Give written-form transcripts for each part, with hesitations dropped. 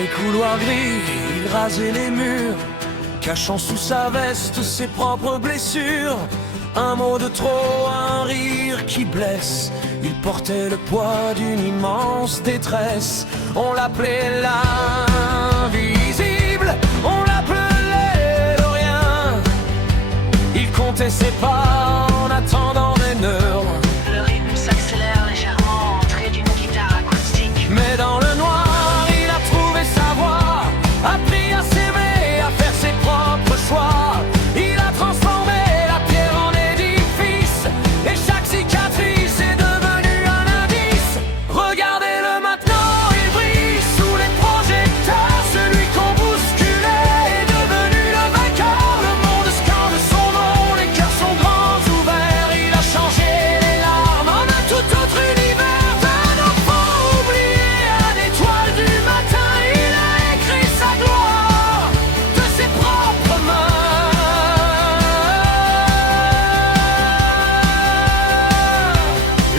les couloirs gris, il rasait les murs, cachant sous sa veste ses propres blessures. Un mot de trop, un rire qui blesse, il portait le poids d'une immense détresse. On l'appelait l'invisible, on l'appelait le rien. Il comptait ses pas en attendant des heures. Le rythme s'accélère légèrement, entrée d'une guitare acoustique. Mais dans le noir, il a trouvé sa voie, appris à s'aimer, à faire ses propres choix. Il a transformé la pierre en édifice, et chaque cicatrice est devenue un indice. Regardez-le maintenant, il brille sous les projecteurs. Celui qu'on bousculait est devenu le vainqueur. Le monde scande son nom, les cœurs sont grands ouverts. Il a changé les larmes en un tout autre univers. D'un enfant oublié à l'étoile du matin, il a écrit sa gloire de ses propres mains.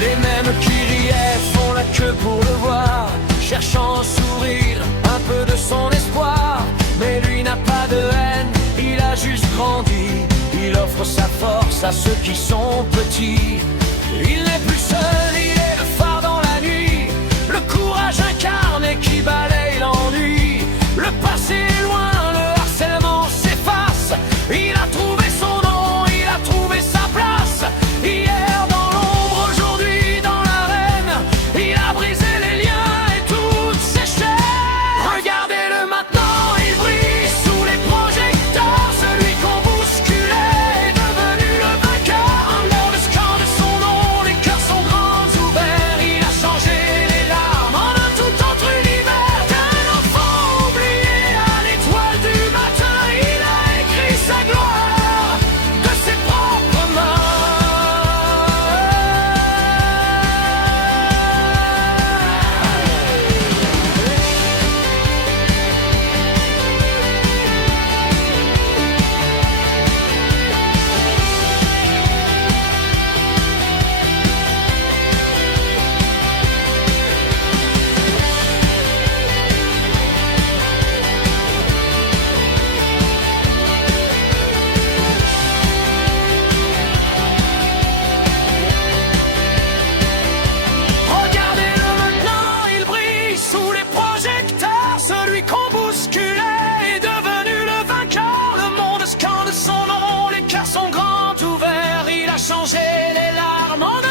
Les mêmes qui riaient font la queue pour le voir, cherchant un sourire, un peu de son espoir. Mais lui n'a pas de haine, il a juste grandi. Il offre sa force à ceux qui sont petits. Il n'est plus seul, il est le phare dans la nuit, le courage incarné qui balaye l'ennui. Le passé est loin, le harcèlement s'efface. Il a trouvé son nom, il a trouvé sa place. Hier dans l'ombre, aujourd'hui dans l'arène, il a brisé les liens et toutes ses chaînes. Regardez-le maintenant, il brille sous les projecteurs. Celui qu'on bousculait est devenu le vainqueur. Un monde scande son nom, les cœurs sont grands ouverts. Il a changé les larmes en un tout autre univers. D'un enfant oublié à l'étoile du matin, il a écrit sa gloire de ses propres mains. Regardez-le maintenant, il brille sous les projecteurs. Celui qu'on bousculait est devenu le vainqueur. Le monde scande son nom, les cœurs sont grands ouverts. Il a changé les larmes en